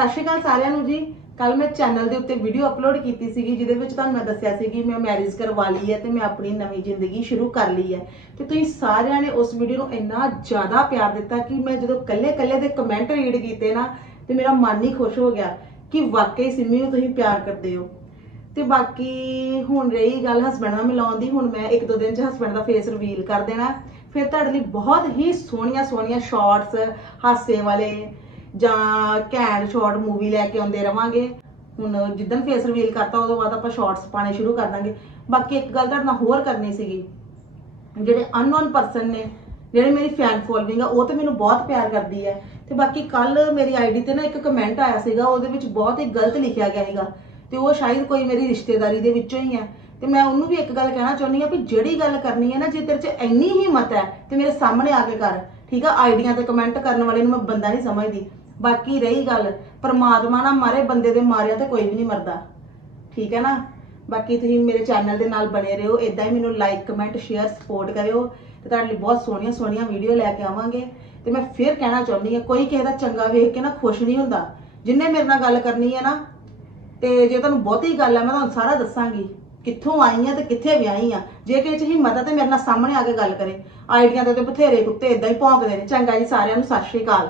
ਸਤਿ ਸ਼੍ਰੀ ਅਕਾਲ ਸਾਰਿਆਂ ਨੂੰ ਜੀ। ਕੱਲ ਮੈਂ ਚੈਨਲ ਦੇ ਉੱਤੇ ਵੀਡੀਓ ਅਪਲੋਡ ਕੀਤੀ ਸੀਗੀ, ਜਿਹਦੇ ਵਿੱਚ ਤੁਹਾਨੂੰ ਮੈਂ ਦੱਸਿਆ ਸੀ ਕਿ ਮੈਂ ਮੈਰਿਜ ਕਰਵਾ ਲਈ ਹੈ ਤੇ ਮੈਂ ਆਪਣੀ ਨਵੀਂ ਜ਼ਿੰਦਗੀ ਸ਼ੁਰੂ ਕਰ ਲਈ ਹੈ। ਤੇ ਤੁਸੀਂ ਸਾਰਿਆਂ ਨੇ ਉਸ ਵੀਡੀਓ ਨੂੰ ਇੰਨਾ ਜ਼ਿਆਦਾ ਪਿਆਰ ਦਿੱਤਾ ਕਿ ਮੈਂ ਜਦੋਂ ਕੱਲੇ-ਕੱਲੇ ਦੇ ਕਮੈਂਟ ਰੀਡ ਕੀਤੇ ਨਾ, ਤੇ ਮੇਰਾ ਮਨ ਹੀ ਖੁਸ਼ ਹੋ ਗਿਆ ਕਿ ਵਾਕਈ ਸਿੰਮੀ ਨੂੰ ਤੁਸੀਂ ਪਿਆਰ ਕਰਦੇ ਹੋ। ਤੇ ਬਾਕੀ ਹੁਣ ਰਹੀ ਗੱਲ ਹਸਬੰਡ ਨਾਲ ਮਿਲਾਉਣ ਦੀ, ਹੁਣ ਮੈਂ ਇੱਕ ਦੋ ਦਿਨ ਚ ਹਸਬੰਡ ਦਾ ਫੇਸ ਰਿਵੀਲ ਕਰ ਦੇਣਾ। ਫਿਰ ਤੁਹਾਡੇ ਲਈ ਬਹੁਤ ਹੀ ਸੋਹਣੀਆਂ ਸੋਹਣੀਆਂ ਸ਼ਾਰਟਸ ਹਾਸੇ ਵਾਲੇ ਜਾਂ ਘੈਂਟ ਸ਼ਾਰਟ ਮੂਵੀ ਲੈ ਕੇ ਆਉਂਦੇ ਰਵਾਂਗੇ। ਹੁਣ ਜਿੱਦਣ ਫੇਸ ਰਿਵੀਲ ਕਰਤਾ, ਉਦੋਂ ਬਾਅਦ ਆਪਾਂ ਸ਼ਾਰਟਸ ਪਾਣੇ ਸ਼ੁਰੂ ਕਰ ਦਾਂਗੇ। ਬਾਕੀ ਇੱਕ ਗੱਲ ਤੁਹਾਡੇ ਨਾਲ ਹੋਰ ਕਰਨੀ ਸੀਗੀ। ਜਿਹੜੇ ਅਨਨੋਨ ਪਰਸਨ ਨੇ, ਜਿਹੜੇ ਮੇਰੀ ਫੈਨ ਫੋਲੋਇੰਗ ਆ, ਉਹ ਤੇ ਮੈਨੂੰ ਬਹੁਤ ਪਿਆਰ ਕਰਦੀ ਹੈ ਤੇ ਬਾਕੀ ਕੱਲ ਮੇਰੀ ਆਈਡੀ ਤੇ ਨਾ ਇੱਕ ਕਮੈਂਟ ਆਇਆ ਸੀਗਾ, ਉਹਦੇ ਵਿੱਚ ਬਹੁਤ ਹੀ ਗਲਤ ਲਿਖਿਆ ਗਿਆ ਸੀਗਾ। ਤੇ ਉਹ ਸ਼ਾਇਦ ਕੋਈ ਮੇਰੀ ਰਿਸ਼ਤੇਦਾਰੀ ਦੇ ਵਿੱਚੋਂ ਹੀ ਹੈ ਤੇ ਮੈਂ ਉਹਨੂੰ ਵੀ ਇੱਕ ਗੱਲ ਕਹਿਣਾ ਚਾਹੁੰਦੀ ਆ ਵੀ ਜਿਹੜੀ ਗੱਲ ਕਰਨੀ ਹੈ ਨਾ, ਜੇ ਤੇਰੇ 'ਚ ਇੰਨੀ ਹਿੰਮਤ ਹੈ, ਤੇ ਮੇਰੇ ਸਾਹਮਣੇ ਆ ਕੇ ਕਰ। ਠੀਕ ਆ? ਆਈਡੀਆਂ ਤੇ ਕਮੈਂਟ ਕਰਨ ਵਾਲੇ ਨੂੰ ਮੈਂ ਬੰਦਾ ਨਹੀਂ ਸਮਝਦੀ। ਬਾਕੀ ਰਹੀ ਗੱਲ, ਪਰਮਾਤਮਾ ਨਾ ਮਾਰੇ, ਬੰਦੇ ਦੇ ਮਾਰਿਆ ਤੇ ਕੋਈ ਵੀ ਨਹੀਂ ਮਰਦਾ। ਠੀਕ ਹੈ ਨਾ? ਬਾਕੀ ਤੁਸੀਂ ਮੇਰੇ ਚੈਨਲ ਦੇ ਨਾਲ ਬਣੇ ਰਹੋ ਇਦਾਂ ਹੀ ਮੈਨੂੰ ਲਾਈਕ ਕਮੈਂਟ ਸ਼ੇਅਰ ਸਪੋਰਟ ਕਰਿਓ ਤੇ ਤੁਹਾਡੇ ਲਈ ਬਹੁਤ ਸੋਹਣੀਆਂ ਸੋਹਣੀਆਂ ਵੀਡੀਓ ਲੈ ਕੇ ਆਵਾਂਗੇ। ਤੇ ਮੈਂ ਫਿਰ ਕਹਿਣਾ ਚਾਹੁੰਦੀ ਹਾਂ, ਕੋਈ ਕਿਸੇ ਦਾ ਚੰਗਾ ਵੇਖ ਕੇ ਨਾ ਖੁਸ਼ ਨਹੀਂ ਹੁੰਦਾ। ਜਿੰਨੇ ਮੇਰੇ ਨਾਲ ਗੱਲ ਕਰਨੀ ਹੈ ਨਾ, ਤੇ ਜੇ ਤੁਹਾਨੂੰ ਬਹੁਤੀ ਗੱਲ ਹੈ, ਮੈਂ ਤੁਹਾਨੂੰ ਸਾਰਾ ਦੱਸਾਂਗੀ। ਕਿੱਥੋਂ ਆਈ ਆ ਤੇ ਕਿੱਥੇ ਵਿਆਹੀ ਆ ਜੇ ਕਿਸੇ ਚ ਹਿੰਮਤ ਹੈ ਤੇ ਮੇਰੇ ਨਾਲ ਸਾਹਮਣੇ ਆ ਕੇ ਗੱਲ ਕਰੇ। ਆਈਡੀਆਂ ਤੇ ਬਥੇਰੇ ਕੁੱਤੇ ਇਦਾਂ ਹੀ ਭੌਂਕਦੇ ਨੇ। ਚੰਗਾ ਜੀ ਸਾਰਿਆਂ ਨੂੰ, ਸਤਿ ਸ਼੍ਰੀ ਅਕਾਲ।